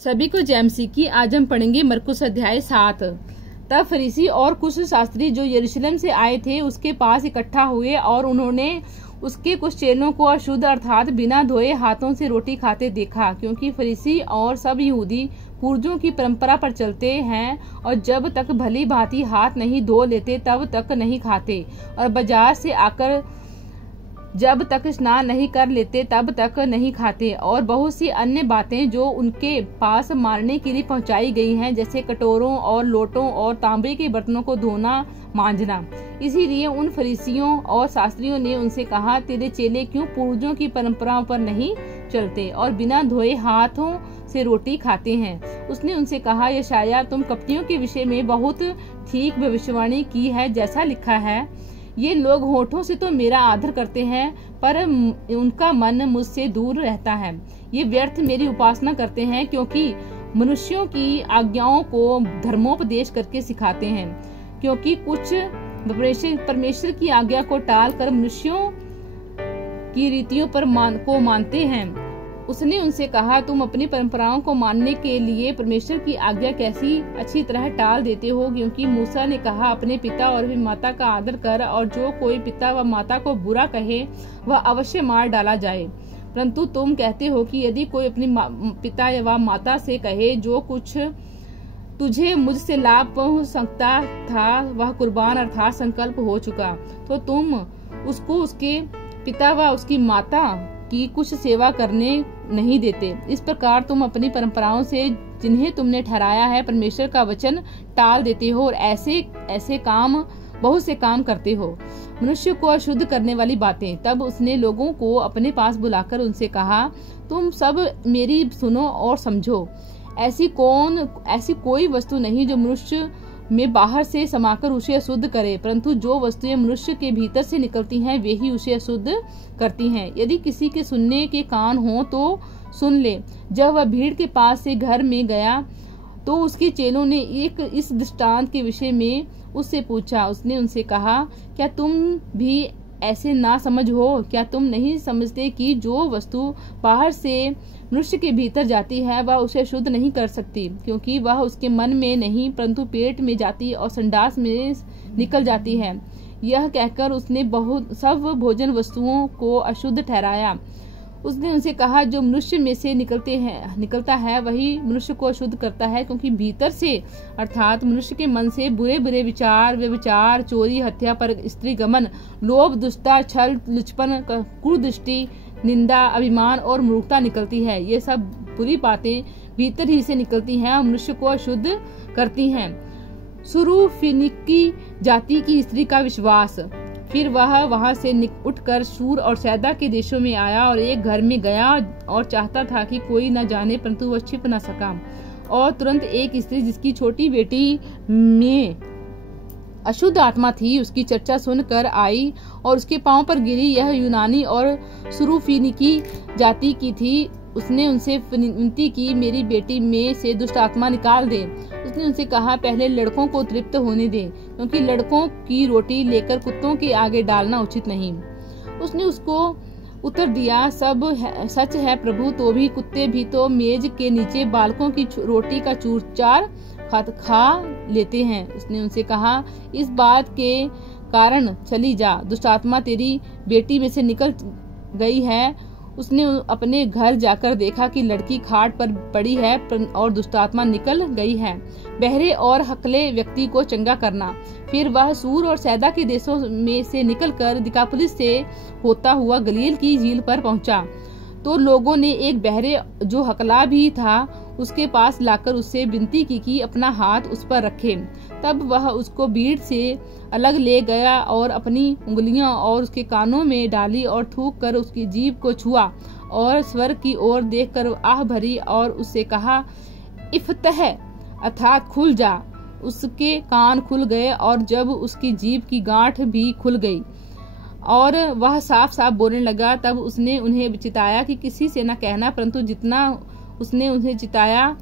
सभी को जय मसीह की। आज हम पढ़ेंगे मरकुस अध्याय 7। तब फरीसी और कुछ शास्त्री जो यरूशलेम से आए थे उसके पास इकट्ठा हुए और उन्होंने उसके कुछ चेलों को अशुद्ध अर्थात बिना धोए हाथों से रोटी खाते देखा, क्योंकि फरीसी और सब यहूदी पूर्वजों की परंपरा पर चलते हैं और जब तक भली भांति हाथ नहीं धो लेते तब तक नहीं खाते, और बाजार से आकर जब तक स्नान नहीं कर लेते तब तक नहीं खाते। और बहुत सी अन्य बातें जो उनके पास मारने के लिए पहुंचाई गई हैं, जैसे कटोरों और लोटों और तांबे के बर्तनों को धोना मांजना। इसीलिए उन फरीसियों और शास्त्रियों ने उनसे कहा, तेरे चेले क्यों पूर्वजों की परंपराओं पर नहीं चलते और बिना धोए हाथों से रोटी खाते हैं। उसने उनसे कहा, यशायाह तुम कपटियों के विषय में बहुत ठीक भविष्यवाणी की है, जैसा लिखा है, ये लोग होठों से तो मेरा आदर करते हैं पर उनका मन मुझसे दूर रहता है। ये व्यर्थ मेरी उपासना करते हैं, क्योंकि मनुष्यों की आज्ञाओं को धर्मोपदेश करके सिखाते हैं। क्योंकि कुछ परमेश्वर की आज्ञा को टाल कर मनुष्यों की रीतियों पर मानते हैं। उसने उनसे कहा, तुम अपनी परंपराओं को मानने के लिए परमेश्वर की आज्ञा कैसी अच्छी तरह टाल देते हो, क्योंकि मूसा ने कहा, अपने पिता और भी माता का आदर कर, और जो कोई पिता व माता को बुरा कहे वह अवश्य मार डाला जाए। परंतु तुम कहते हो कि यदि कोई अपनी पिता व माता से कहे, जो कुछ तुझे मुझसे लाभ पहुंच सकता था वह कुर्बान अर्थात संकल्प हो चुका, तो तुम उसको उसके पिता व उसकी माता की कुछ सेवा करने नहीं देते। इस प्रकार तुम अपनी परंपराओं से जिन्हें तुमने ठहराया है परमेश्वर का वचन टाल देते हो और ऐसे बहुत से काम करते हो, मनुष्य को अशुद्ध करने वाली बातें। तब उसने लोगों को अपने पास बुलाकर उनसे कहा, तुम सब मेरी सुनो और समझो। ऐसी कोई वस्तु नहीं जो मनुष्य में बाहर से समाकर उसे अशुद्ध करे, परंतु जो वस्तुएं मनुष्य के भीतर से निकलती हैं वे ही उसे अशुद्ध करती हैं। यदि किसी के सुनने के कान हो तो सुन ले। जब वह भीड़ के पास से घर में गया तो उसके चेलों ने इस दृष्टांत के विषय में उससे पूछा। उसने उनसे कहा, क्या तुम भी ऐसे ना समझ हो? क्या तुम नहीं समझते कि जो वस्तु बाहर से मनुष्य के भीतर जाती है वह उसे शुद्ध नहीं कर सकती, क्योंकि वह उसके मन में नहीं परंतु पेट में जाती और संडास में निकल जाती है। यह कहकर उसने सब भोजन वस्तुओं को अशुद्ध ठहराया। उसने उनसे कहा, जो मनुष्य में से निकलता है वही मनुष्य को अशुद्ध करता है, क्योंकि भीतर से अर्थात मनुष्य के मन से बुरे बुरे विचार, व्यभिचार, चोरी, हत्या, पर स्त्री गमन, लोभ, दुष्टता, छल, लुचपन, कुदृष्टि, निंदा, अभिमान और मूर्खता निकलती है। ये सब बुरी बातें भीतर ही से निकलती हैं और मनुष्य को अशुद्ध करती हैं। सुरूफिनिकी जाति की स्त्री का विश्वास। फिर वह वहां से उठकर शूर और सैदा के देशों में आया और एक घर में गया और चाहता था कि कोई न जाने, परंतु वह छिप न सका। और तुरंत एक स्त्री जिसकी छोटी बेटी में अशुद्ध आत्मा थी उसकी चर्चा सुनकर आई और उसके पांव पर गिरी। यह यूनानी और सुरूफिनिकी जाति की थी। उसने उनसे विनती की, मेरी बेटी में से दुष्ट आत्मा निकाल दे। उसने उनसे कहा, पहले लड़कों को तृप्त होने दे, क्योंकि लड़कों की रोटी लेकर कुत्तों के आगे डालना उचित नहीं। उसने उसको उत्तर दिया, सब सच है प्रभु, तो भी कुत्ते भी तो मेज के नीचे बालकों की रोटी का चूरचार खा लेते हैं। उसने उनसे कहा, इस बात के कारण चली जा, दुष्ट आत्मा तेरी बेटी में से निकल गई है। उसने अपने घर जाकर देखा कि लड़की खाट पर पड़ी है और दुष्ट आत्मा निकल गई है। बहरे और हकले व्यक्ति को चंगा करना। फिर वह सूर और सैदा के देशों में से निकलकर दिकापुलिस से होता हुआ गलील की झील पर पहुंचा। तो लोगों ने एक बहरे जो हकला भी था उसके पास लाकर उससे विनती की कि अपना हाथ उस पर रखे। तब वह उसको भीड़ से अलग ले गया और अपनी उंगलियां और उसके कानों में डाली और थूक कर उसकी जीभ को छुआ और स्वर्ग की ओर देखकर आह भरी और उससे कहा, इफ्तह अर्थात खुल जा। उसके कान खुल गए और जब उसकी जीभ की गांठ भी खुल गई और वह साफ साफ बोलने लगा, तब उसने उन्हें चिताया कि किसी से न कहना, परंतु जितना उसने उन्हें चिताया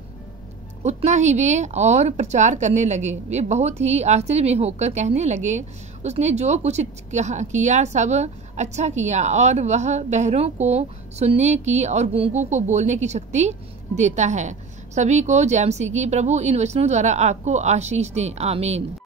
उतना ही वे और प्रचार करने लगे। वे बहुत ही आश्चर्य में होकर कहने लगे, उसने जो कुछ किया सब अच्छा किया, और वह बहरों को सुनने की और गूंगों को बोलने की शक्ति देता है। सभी को जय मसीह की। प्रभु इन वचनों द्वारा आपको आशीष दें। आमीन।